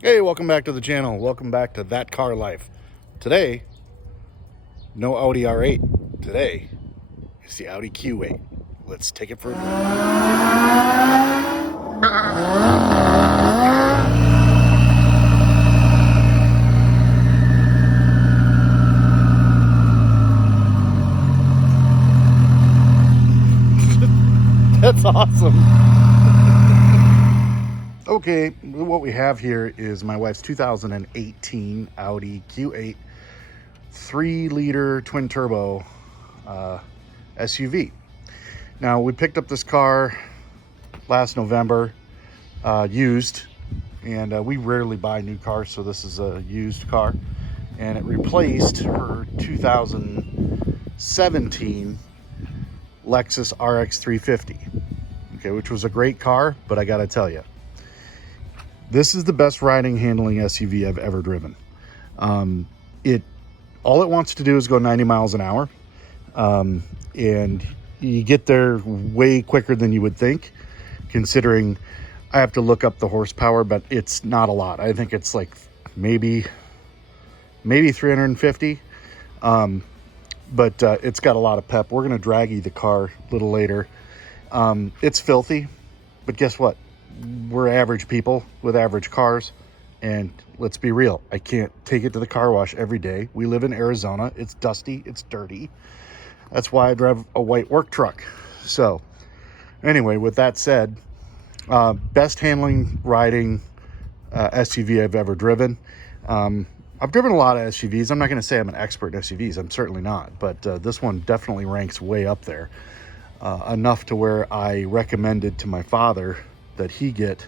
Hey, welcome back to the channel. Welcome back to That Car Life. Today, no Audi R8. Today, it's the Audi Q8. Let's take it for a drive. That's awesome. Okay, what we have here is my wife's 2018 Audi Q8 3-liter twin turbo SUV. Now, we picked up this car last November, used, and we rarely buy new cars, so this is a used car, and it replaced her 2017 Lexus RX 350, okay, which was a great car, but I gotta tell you, this is the best riding handling SUV I've ever driven. All it wants to do is go 90 miles an hour, and you get there way quicker than you would think, considering I have to look up the horsepower, but it's not a lot. I think it's like maybe 350, but it's got a lot of pep. We're gonna draggy the car a little later. It's filthy, but guess what? We're average people with average cars, and let's be real, I can't take it to the car wash every day. We live in Arizona. It's dusty, it's dirty. That's why I drive a white work truck. So anyway, with that said, best handling riding SUV I've ever driven. I've driven a lot of SUVs. I'm not going to say I'm an expert in SUVs. I'm certainly not, but this one definitely ranks way up there, enough to where I recommended to my father that he get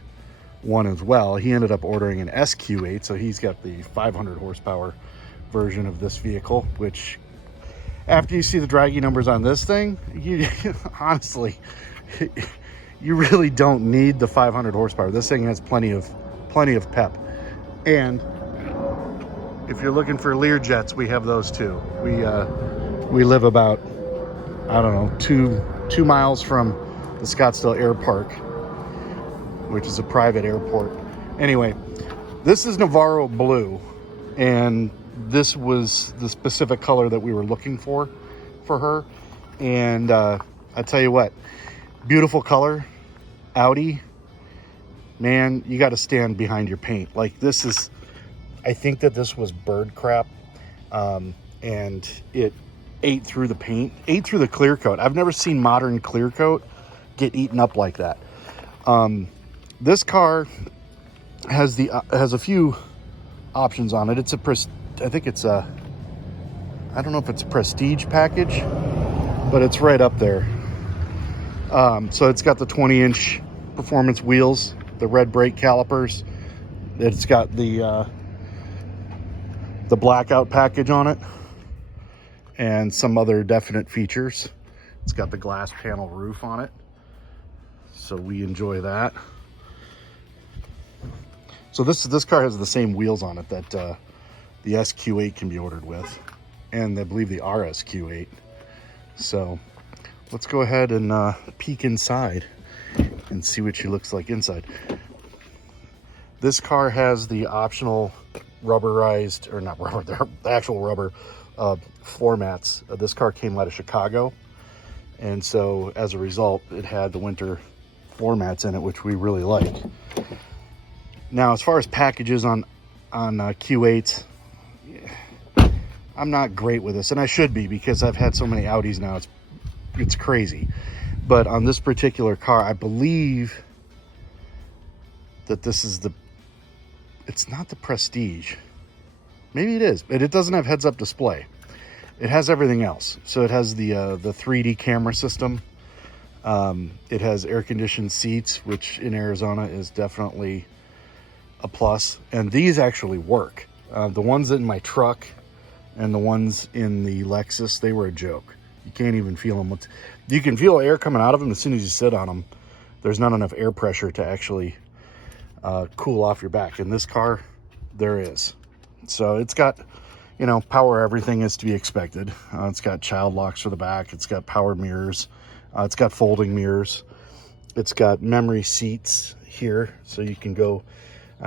one as well. He ended up ordering an SQ8, so he's got the 500 horsepower version of this vehicle, which after you see the draggy numbers on this thing, you honestly, you really don't need the 500 horsepower. This thing has plenty of pep. And if you're looking for Learjets, we have those too. We live about, I don't know, two miles from the Scottsdale Air Park, which is a private airport. Anyway, this is Navarro blue, and this was the specific color that we were looking for her. And I tell you what, beautiful color. Audi, man, you got to stand behind your paint. Like, this is, I think that this was bird crap, and it ate through the paint, ate through the clear coat. I've never seen modern clear coat get eaten up like that. This car has a few options on it. It's I think it's a, I don't know if it's a prestige package, but it's right up there. So it's got the 20-inch performance wheels, the red brake calipers. It's got the blackout package on it, and some other definite features. It's got the glass panel roof on it, so we enjoy that. So this car has the same wheels on it that the SQ8 can be ordered with, and I believe the RSQ8. So let's go ahead and peek inside and see what she looks like inside. This car has the optional rubberized, or not rubber, the actual rubber floor mats. This car came out of Chicago, and so as a result, it had the winter floor mats in it, which we really like. Now, as far as packages on Q8s, I'm not great with this, and I should be, because I've had so many Audis now, it's crazy. But on this particular car, I believe that this is it's not the Prestige. Maybe it is, but it doesn't have heads-up display. It has everything else. So it has the 3D camera system. It has air-conditioned seats, which in Arizona is definitely a plus. And these actually work. The ones in my truck and the ones in the Lexus, they were a joke. You can't even feel them. You can feel air coming out of them as soon as you sit on them. There's not enough air pressure to actually cool off your back. In this car, there is. So it's got, power everything is to be expected. It's got child locks for the back. It's got power mirrors. It's got folding mirrors. It's got memory seats here, so you can go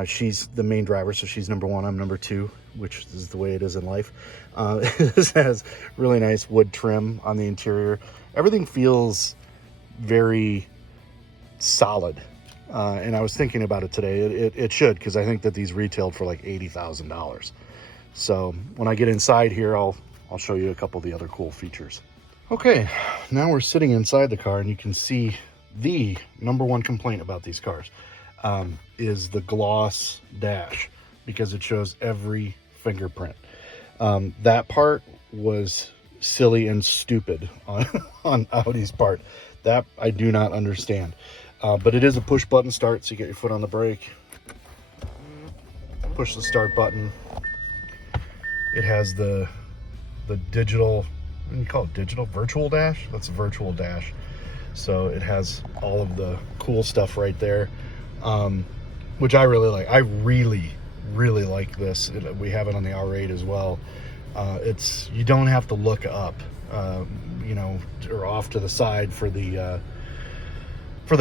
She's the main driver, so she's number one, I'm number two, which is the way it is in life. This has really nice wood trim on the interior. Everything feels very solid. And I was thinking about it today. It should, because I think that these retailed for like $80,000. So when I get inside here, I'll show you a couple of the other cool features. Okay, now we're sitting inside the car, and you can see the number one complaint about these cars is the gloss dash, because it shows every fingerprint. That part was silly and stupid on Audi's part. That I do not understand. But it is a push button start, so you get your foot on the brake, push the start button. It has the digital, what do you call it, digital virtual dash? That's a virtual dash. So it has all of the cool stuff right there, which I really like. I really like this. We have it on the R8 as well. You don't have to look up, you know, or off to the side for the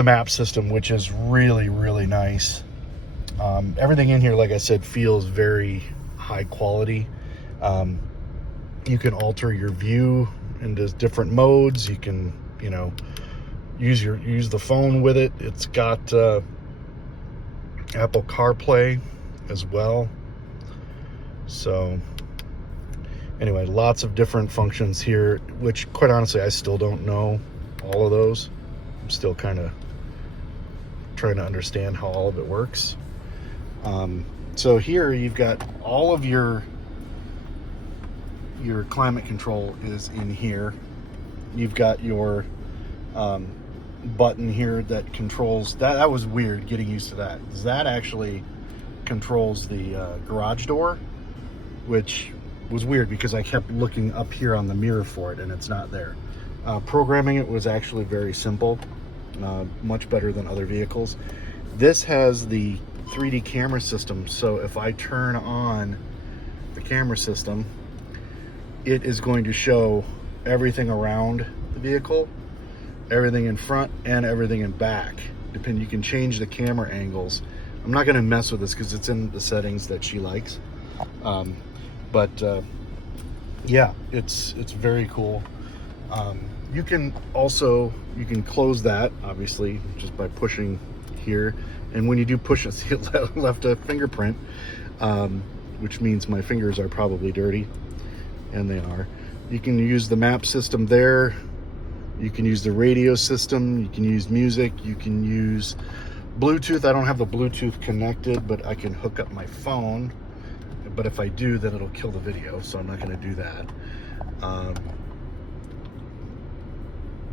map system, which is really nice. Everything in here, like I said, feels very high quality. You can alter your view into different modes. You can, you know, use the phone with it. It's got Apple CarPlay as well. So anyway, lots of different functions here, which quite honestly I still don't know all of those. I'm still kind of trying to understand how all of it works. So here you've got all of your climate control is in here. You've got your button here that controls that was weird getting used to that. That actually controls the garage door, which was weird because I kept looking up here on the mirror for it and it's not there. Programming it was actually very simple, much better than other vehicles. This has the 3D camera system, so if I turn on the camera system, it is going to show everything around the vehicle, everything in front and everything in back. You can change the camera angles. I'm not going to mess with this because it's in the settings that she likes. Yeah, it's very cool. You can close that obviously just by pushing here, and when you do push it, it left a fingerprint, which means my fingers are probably dirty, and they are. You can use the map system there. You can use the radio system. You can use music. You can use Bluetooth. I don't have the Bluetooth connected, but I can hook up my phone. But if I do, then it'll kill the video, so I'm not going to do that.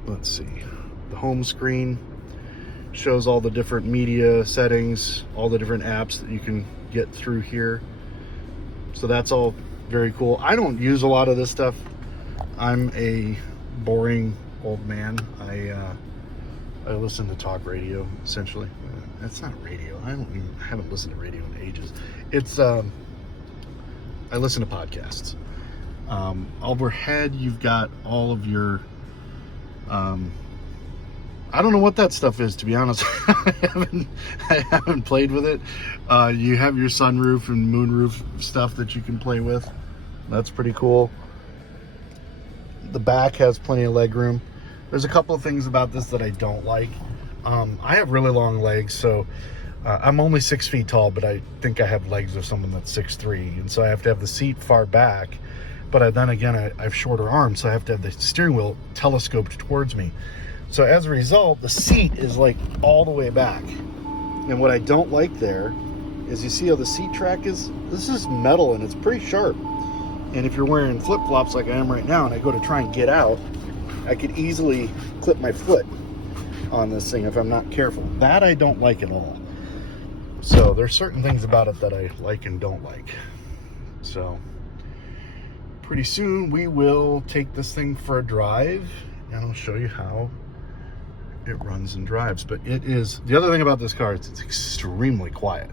Let's see. The home screen shows all the different media settings, all the different apps that you can get through here. So that's all very cool. I don't use a lot of this stuff. I'm a boring old man. I listen to talk radio, essentially. It's not radio. I haven't listened to radio in ages. It's I listen to podcasts. Overhead, you've got all of your I don't know what that stuff is, to be honest. I haven't played with it. You have your sunroof and moonroof stuff that you can play with. That's pretty cool. The back has plenty of leg room. There's a couple of things about this that I don't like. I have really long legs, so I'm only 6 feet tall, but I think I have legs of someone that's 6'3", and so I have to have the seat far back. But then again, I have shorter arms, so I have to have the steering wheel telescoped towards me. So as a result, the seat is like all the way back. And what I don't like there is, you see how the seat track is? This is metal and it's pretty sharp. And if you're wearing flip-flops like I am right now and I go to try and get out, I could easily clip my foot on this thing if I'm not careful. That I don't like at all. So there's certain things about it that I like and don't like. So pretty soon we will take this thing for a drive and I'll show you how it runs and drives. But it is, the other thing about this car is it's extremely quiet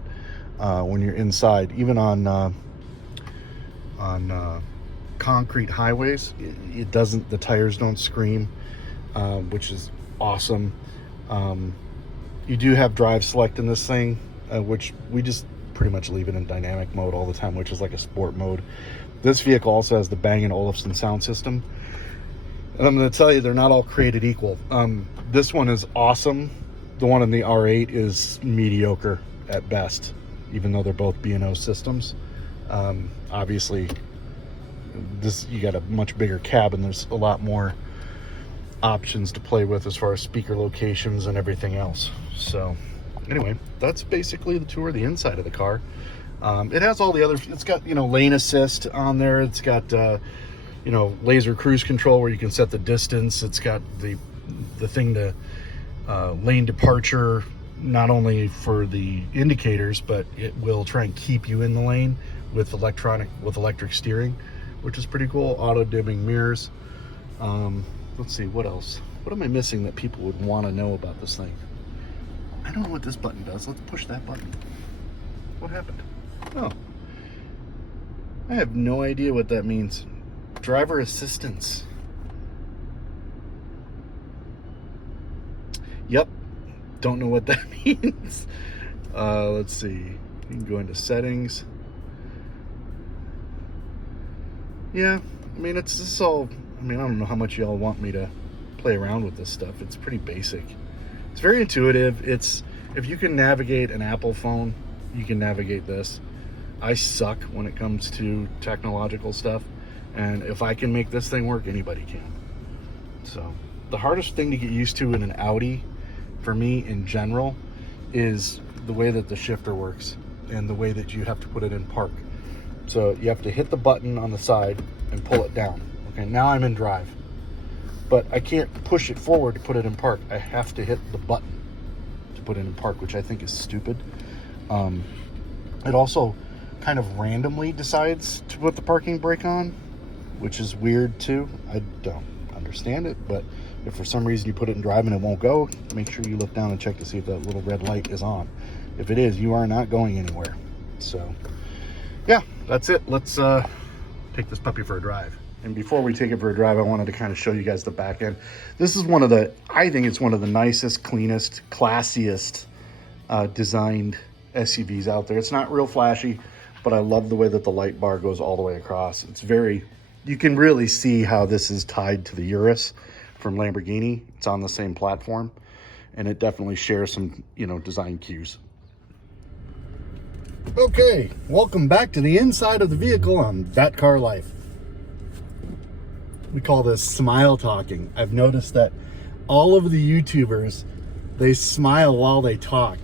when you're inside, even on concrete highways. It doesn't, the tires don't scream, which is awesome. You do have drive select in this thing, which we just pretty much leave it in dynamic mode all the time, which is like a sport mode. This vehicle also has the Bang & Olufsen sound system. And I'm going to tell you, they're not all created equal. This one is awesome. The one in the R8 is mediocre at best, even though they're both B&O systems. Obviously, you got a much bigger cabin. There's a lot more options to play with as far as speaker locations and everything else. So anyway, that's basically the tour of the inside of the car. It has all the other, it's got, lane assist on there. It's got, laser cruise control where you can set the distance. It's got the thing to lane departure, not only for the indicators, but it will try and keep you in the lane with electric steering, which is pretty cool. Auto dimming mirrors. Let's see, what else? What am I missing that people would want to know about this thing? I don't know what this button does. Let's push that button. What happened? Oh, I have no idea what that means. Driver assistance. Yep, don't know what that means. Let's see. You can go into settings. Yeah, I mean, it's all, I don't know how much y'all want me to play around with this stuff. It's pretty basic. It's very intuitive. If you can navigate an Apple phone, you can navigate this. I suck when it comes to technological stuff, and if I can make this thing work, anybody can. So the hardest thing to get used to in an Audi, for me in general, is the way that the shifter works and the way that you have to put it in park. So you have to hit the button on the side and pull it down. Okay, now I'm in drive, but I can't push it forward to put it in park. I have to hit the button to put it in park, which I think is stupid. It also kind of randomly decides to put the parking brake on, which is weird too. I don't understand it, but if for some reason you put it in drive and it won't go, make sure you look down and check to see if that little red light is on. If it is, you are not going anywhere. So yeah, that's it. Let's take this puppy for a drive. And before we take it for a drive, I wanted to kind of show you guys the back end. This is I think it's one of the nicest, cleanest, classiest designed SUVs out there. It's not real flashy, but I love the way that the light bar goes all the way across. It's you can really see how this is tied to the Urus from Lamborghini. It's on the same platform, and it definitely shares some, design cues. Okay, welcome back to the inside of the vehicle on That Car Life. We call this smile talking. I've noticed that all of the YouTubers, they smile while they talk,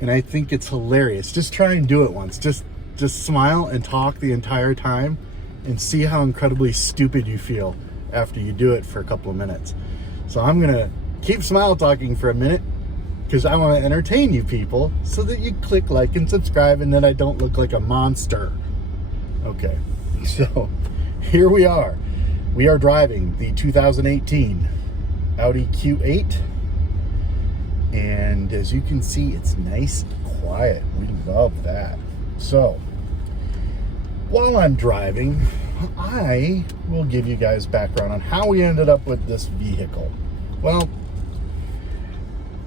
and I think it's hilarious. Just try and do it once. Just smile and talk the entire time and see how incredibly stupid you feel after you do it for a couple of minutes. So I'm gonna keep smile talking for a minute because I want to entertain you people so that you click like and subscribe and then I don't look like a monster. Okay, so here we are. We are driving the 2018 Audi Q8, and as you can see, it's nice and quiet. We love that. So while I'm driving, I will give you guys background on how we ended up with this vehicle. Well,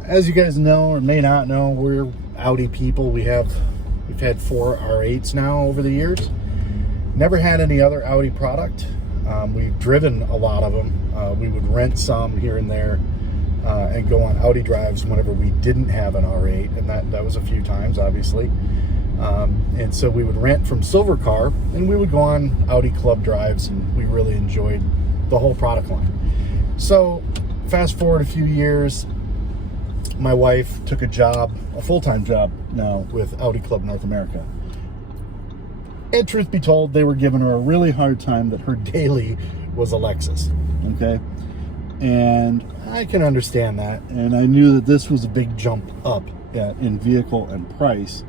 as you guys know or may not know, we're Audi people. We've had 4 R8s now over the years. Never had any other Audi product. We've driven a lot of them. We would rent some here and there and go on Audi drives whenever we didn't have an R8, and that was a few times, obviously. And so we would rent from Silver Car, and we would go on Audi club drives, and we really enjoyed the whole product line. So fast forward a few years, my wife took a full-time job now with Audi Club North America. And truth be told, they were giving her a really hard time that her daily was a Lexus, okay? And I can understand that, and I knew that this was a big jump up in vehicle and price.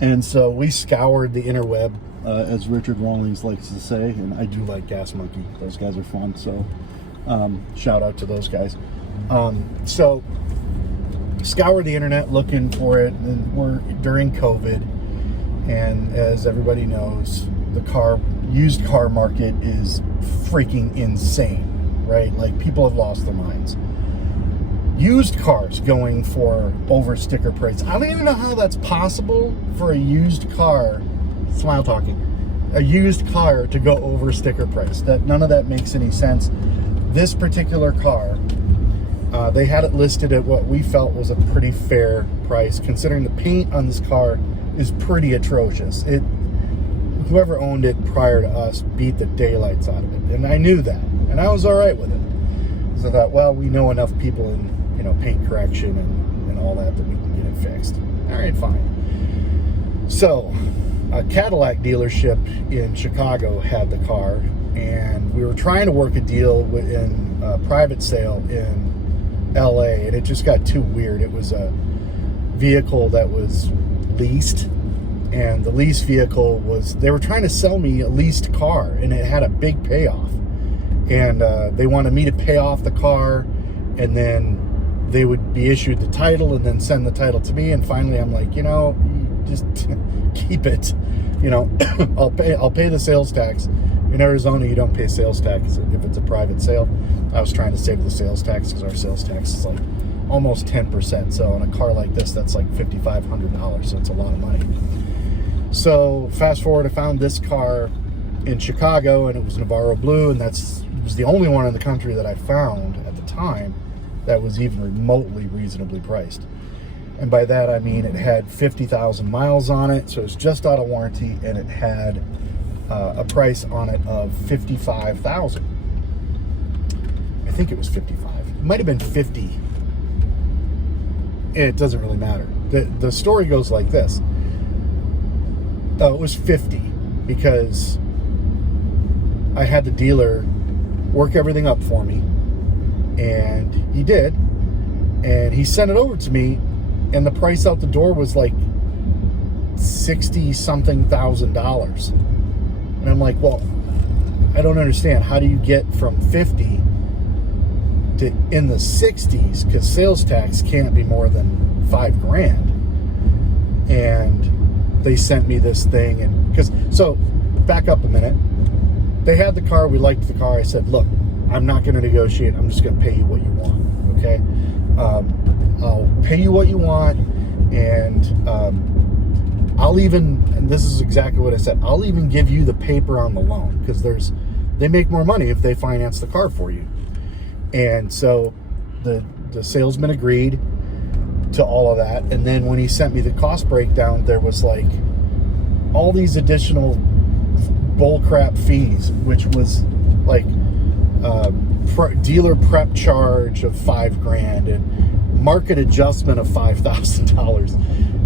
And so we scoured the interweb, as Richard Rawlings likes to say, and I do like Gas Monkey. Those guys are fun, so shout out to those guys. So scoured the internet looking for it, and we're during COVID. And as everybody knows, the used car market is freaking insane, right? Like, people have lost their minds. used cars going for over sticker price. I don't even know how that's possible for a used car, smile talking, a used car to go over sticker price. That none of that makes any sense. This particular car, they had it listed at what we felt was a pretty fair price, considering the paint on this car is pretty atrocious. Whoever owned it prior to us beat the daylights out of it, and I knew that, and I was all right with it. So I thought, well, we know enough people in paint correction and all that we can get it fixed. All right, fine. So a Cadillac dealership in Chicago had the car, and we were trying to work a deal in a private sale in LA, and it just got too weird. It was a vehicle that was leased, and the lease vehicle they were trying to sell me a leased car, and it had a big payoff, and they wanted me to pay off the car, and then they would be issued the title and then send the title to me. And finally I'm like, just keep it. I'll pay the sales tax. In Arizona, you don't pay sales tax if it's a private sale. I was trying to save the sales tax because our sales tax is like almost 10%. So on a car like this, that's like $5,500. So it's a lot of money. So fast forward, I found this car in Chicago, and it was Navarro Blue, and it was the only one in the country that I found at the time that was even remotely reasonably priced. And by that I mean it had 50,000 miles on it, so it's just out of warranty, and it had a price on it of $55,000. I think it was 55. It might have been 50. It doesn't really matter. The story goes like this. It was 50 because I had the dealer work everything up for me, and he did, and he sent it over to me, and the price out the door was like $60-something thousand. And I'm like, well, I don't understand. How do you get from 50 to in the 60s? Because sales tax can't be more than $5,000. And they sent me this thing, and so back up a minute. They had the car. We liked the car. I said, look, I'm not going to negotiate. I'm just going to pay you what you want, okay? I'll pay you what you want, and I'll even, and this is exactly what I said, I'll even give you the paper on the loan, because they make more money if they finance the car for you. And so the salesman agreed to all of that, and then when he sent me the cost breakdown, there was like all these additional bullcrap fees, which was like dealer prep charge of $5,000 and market adjustment of $5,000.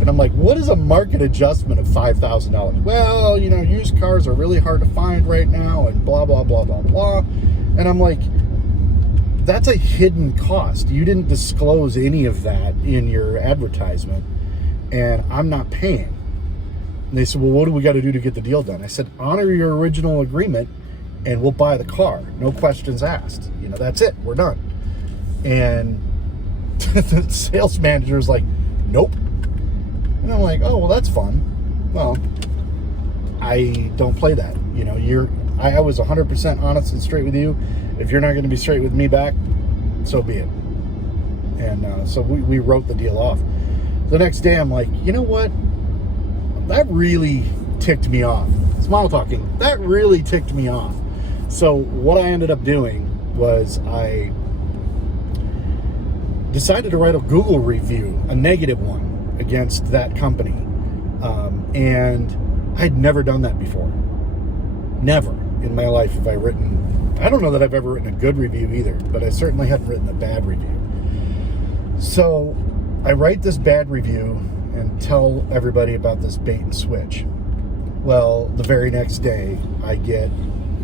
And I'm like, what is a market adjustment of $5,000? Well, used cars are really hard to find right now, and blah, blah, blah, blah, blah. And I'm like, that's a hidden cost. You didn't disclose any of that in your advertisement, and I'm not paying. And they said, well, what do we got to do to get the deal done? I said, honor your original agreement, and we'll buy the car. No questions asked. That's it. We're done. And the sales manager was like, nope. And I'm like, oh, well, that's fun. Well, I don't play that. I was 100% honest and straight with you. If you're not going to be straight with me back, so be it. And so we wrote the deal off. The next day, I'm like, you know what? That really ticked me off. Small talking. That really ticked me off. So what I ended up doing was I decided to write a Google review, a negative one, against that company. And I'd never done that before. Never in my life have I written, I don't know that I've ever written a good review either, but I certainly haven't written a bad review. So I write this bad review and tell everybody about this bait and switch. Well, the very next day, I get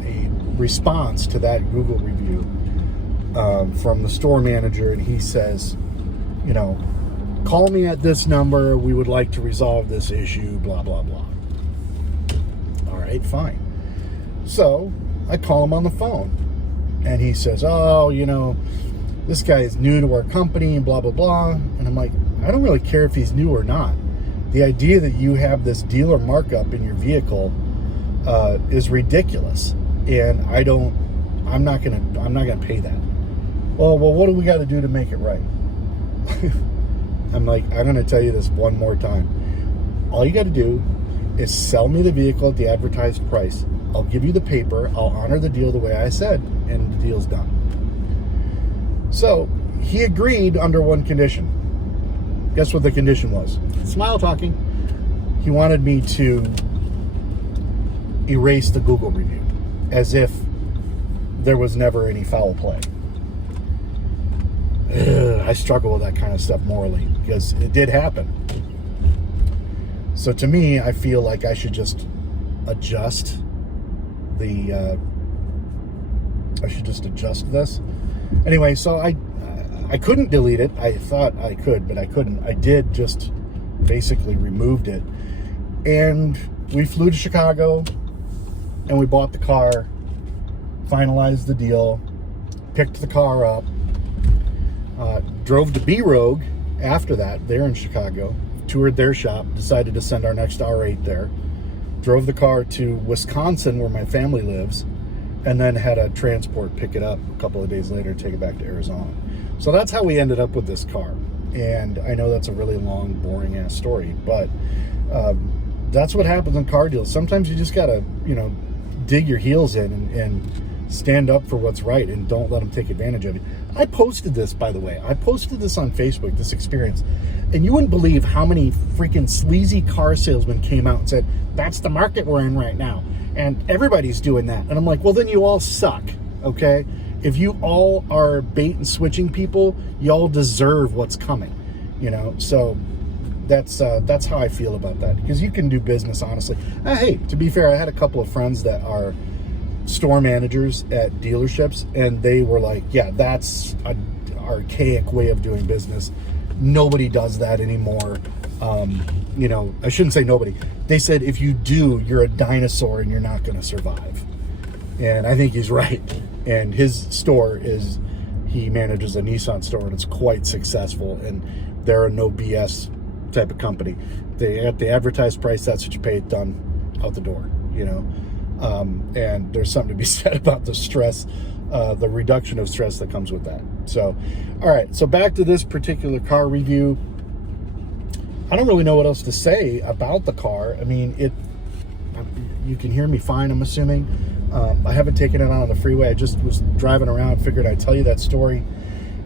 a response to that Google review from the store manager, and he says, call me at this number. We would like to resolve this issue, blah, blah, blah. All right, fine. So I call him on the phone, and he says, oh, this guy is new to our company and blah, blah, blah. And I'm like, I don't really care if he's new or not. The idea that you have this dealer markup in your vehicle is ridiculous, and I'm not gonna pay that. Well, what do we got to do to make it right? I'm like, I'm going to tell you this one more time. All you got to do is sell me the vehicle at the advertised price. I'll give you the paper. I'll honor the deal the way I said, and the deal's done. So he agreed under one condition. Guess what the condition was? Smile talking. He wanted me to erase the Google review as if there was never any foul play. I struggle with that kind of stuff morally because it did happen. So to me, I feel like I should just adjust this. Anyway, so I couldn't delete it. I thought I could, but I couldn't. I did just basically removed it. And we flew to Chicago and we bought the car, finalized the deal, picked the car up, drove to B-Rogue after that. They're in Chicago, toured their shop, decided to send our next R8 there, drove the car to Wisconsin where my family lives, and then had a transport pick it up a couple of days later, take it back to Arizona. So that's how we ended up with this car. And I know that's a really long, boring ass story, but that's what happens in car deals. Sometimes you just gotta, dig your heels in and stand up for what's right and don't let them take advantage of you. I posted this, by the way. I posted this on Facebook, this experience, and you wouldn't believe how many freaking sleazy car salesmen came out and said, that's the market we're in right now, and everybody's doing that. And I'm like, well, then you all suck, okay? If you all are bait and switching people, you all deserve what's coming, So that's how I feel about that, because you can do business honestly. Hey, to be fair, I had a couple of friends that are store managers at dealerships, and they were like, yeah, that's an archaic way of doing business. Nobody does that anymore. I shouldn't say nobody. They said if you do, you're a dinosaur and you're not going to survive. And I think he's right. And his store he manages a Nissan store, and it's quite successful, and they're a no BS type of company. At the advertised price, that's what you pay, done, out the door, and there's something to be said about the stress, the reduction of stress that comes with that. So, all right, so back to this particular car review. I don't really know what else to say about the car. I mean, you can hear me fine, I'm assuming. I haven't taken it out on the freeway. I just was driving around, figured I'd tell you that story,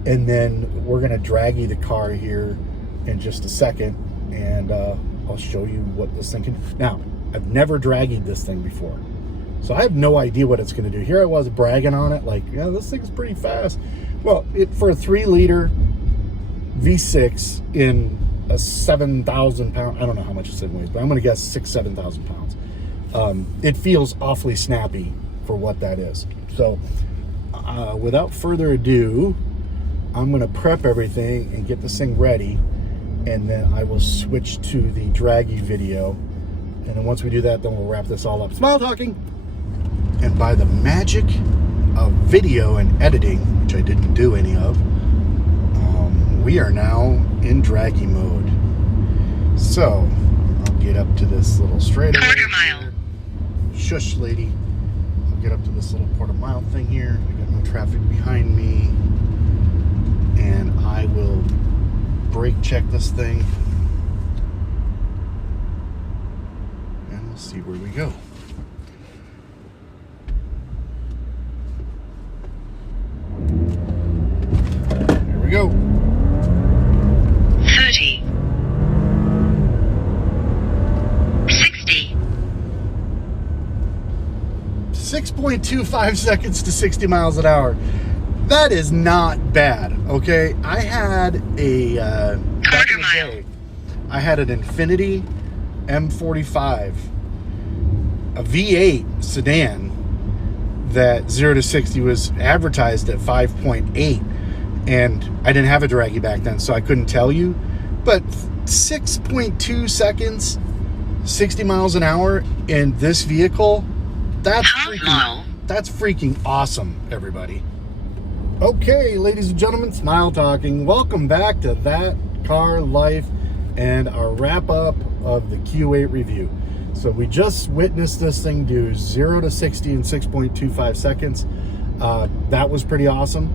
and then we're gonna draggy the car here in just a second, and I'll show you what this thing can. Now, I've never draggied this thing before, so I have no idea what it's going to do. Here I was bragging on it, like, yeah, this thing's pretty fast. Well, for a 3-liter V6 in a 7,000 pound, I don't know how much this thing weighs, but I'm going to guess 7,000 pounds. It feels awfully snappy for what that is. So without further ado, I'm going to prep everything and get this thing ready, and then I will switch to the draggy video. And then once we do that, then we'll wrap this all up. Smile talking. And by the magic of video and editing, which I didn't do any of, we are now in draggy mode. So I'll get up to this little straightaway. Quarter mile. Shush, lady. I'll get up to this little quarter mile thing here. I got no traffic behind me. And I will brake check this thing. And we'll see where we go. Here we go. 30. 60. 6.25 seconds to 60 miles an hour. That is not bad, okay? I had a quarter mile. I had an Infiniti M45, a V8 sedan that 0 to 60 was advertised at 5.8, and I didn't have a draggy back then, so I couldn't tell you. But 6.2 seconds, 60 miles an hour in this vehicle, that's freaking awesome, everybody. Okay, ladies and gentlemen, smile talking. Welcome back to That Car Life and our wrap up of the Q8 review. So we just witnessed this thing do 0 to 60 in 6.25 seconds. That was pretty awesome.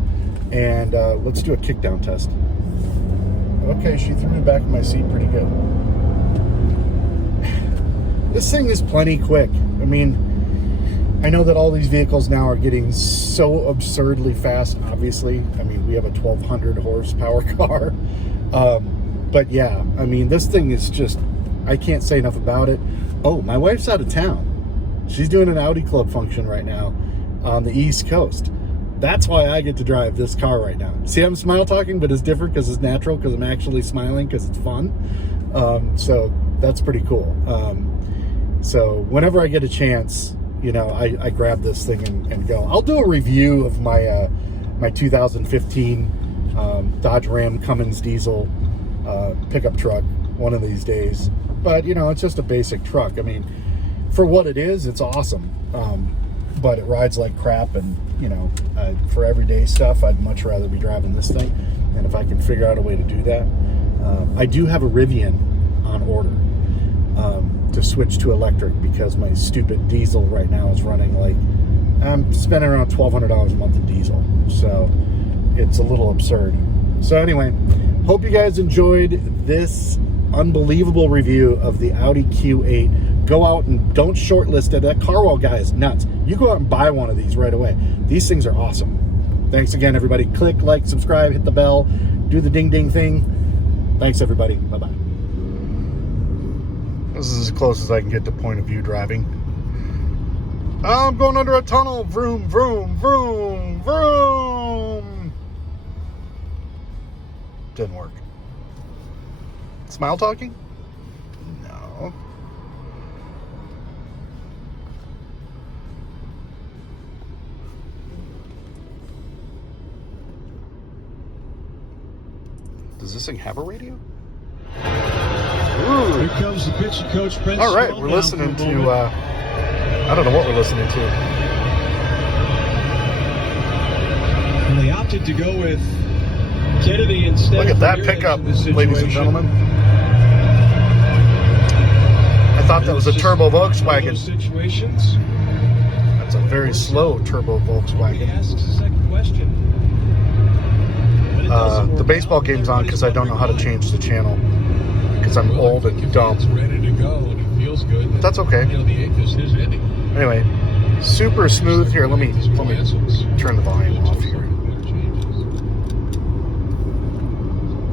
And let's do a kickdown test. Okay, she threw me back in my seat pretty good. This thing is plenty quick. I mean, I know that all these vehicles now are getting so absurdly fast, obviously. I mean, we have a 1,200 horsepower car. But yeah, I mean, this thing is just, I can't say enough about it. Oh, my wife's out of town. She's doing an Audi Club function right now on the East Coast. That's why I get to drive this car right now. See, I'm smile talking, but it's different because it's natural, because I'm actually smiling because it's fun. So that's pretty cool. So whenever I get a chance, you know, I grab this thing and go. I'll do a review of my my 2015 Dodge Ram Cummins diesel pickup truck one of these days. But, you know, it's just a basic truck. I mean, for what it is, it's awesome. But it rides like crap, and, you know, for everyday stuff, I'd much rather be driving this thing. And if I can figure out a way to do that. I do have a Rivian on order to switch to electric, because my stupid diesel right now is running like, I'm spending around $1,200 a month in diesel. So it's a little absurd. So anyway, hope you guys enjoyed this unbelievable review of the Audi Q8. Go out and don't shortlist it. That Carwell guy is nuts. You go out and buy one of these right away. These things are awesome. Thanks again, everybody. Click, like, subscribe, hit the bell, do the ding ding thing. Thanks, everybody. Bye-bye. This is as close as I can get to point of view driving. I'm going under a tunnel. Vroom, vroom, vroom, vroom. Didn't work. Smile talking? No. Does this thing have a radio? Ooh. Here comes the pitching coach, Prince. All right, we're listening to, I don't know what we're listening to. And they opted to go with Kennedy instead. Look at that pickup, ladies and gentlemen. I thought that was a turbo Volkswagen. Situations. That's a very slow turbo Volkswagen. Asks a second question. The baseball game's on because I don't know how to change the channel. Because I'm old and dumb. It's ready to go and it feels good. But that's okay. You know, the 8th is his inning. Anyway, super smooth. Here, let me turn the volume off here.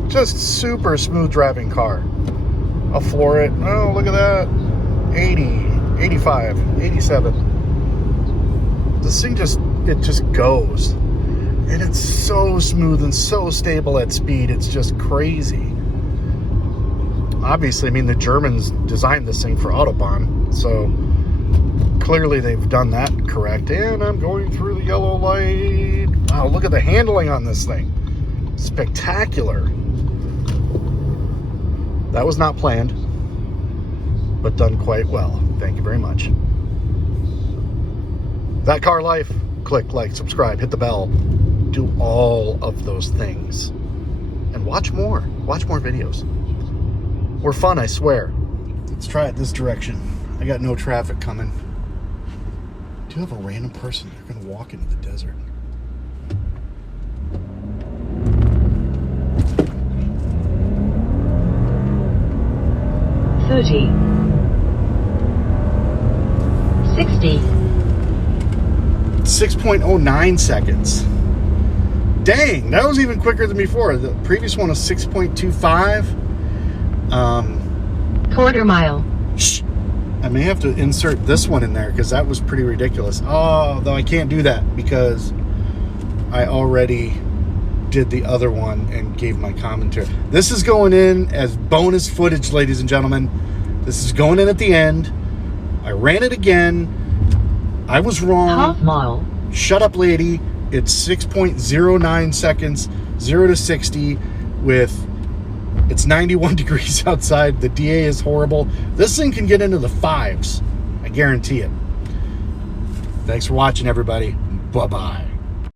Just super smooth driving car. I'll floor it. Oh, look at that. 80, 85, 87. This thing just goes. And it's so smooth and so stable at speed. It's just crazy. Obviously, I mean, the Germans designed this thing for Autobahn, so clearly they've done that correct. And I'm going through the yellow light. Wow, look at the handling on this thing. Spectacular. That was not planned, but done quite well. Thank you very much. That Car Life. Click, like, subscribe, hit the bell. Do all of those things. And watch more. Watch more videos. We're fun, I swear. Let's try it this direction. I got no traffic coming. Do you have a random person? They're going to walk into the desert. $30. $60. 6.09 seconds. Dang, that was even quicker than before. The previous one was 6.25. Quarter mile. Shh. I may have to insert this one in there because that was pretty ridiculous. Oh, though I can't do that because I already did the other one and gave my commentary. This is going in as bonus footage, ladies and gentlemen. This is going in at the end. I ran it again. I was wrong. Half mile. Shut up, lady. It's 6.09 seconds, 0 to 60 with... It's 91 degrees outside. The DA is horrible. This thing can get into the 5s. I guarantee it. Thanks for watching, everybody. Bye-bye.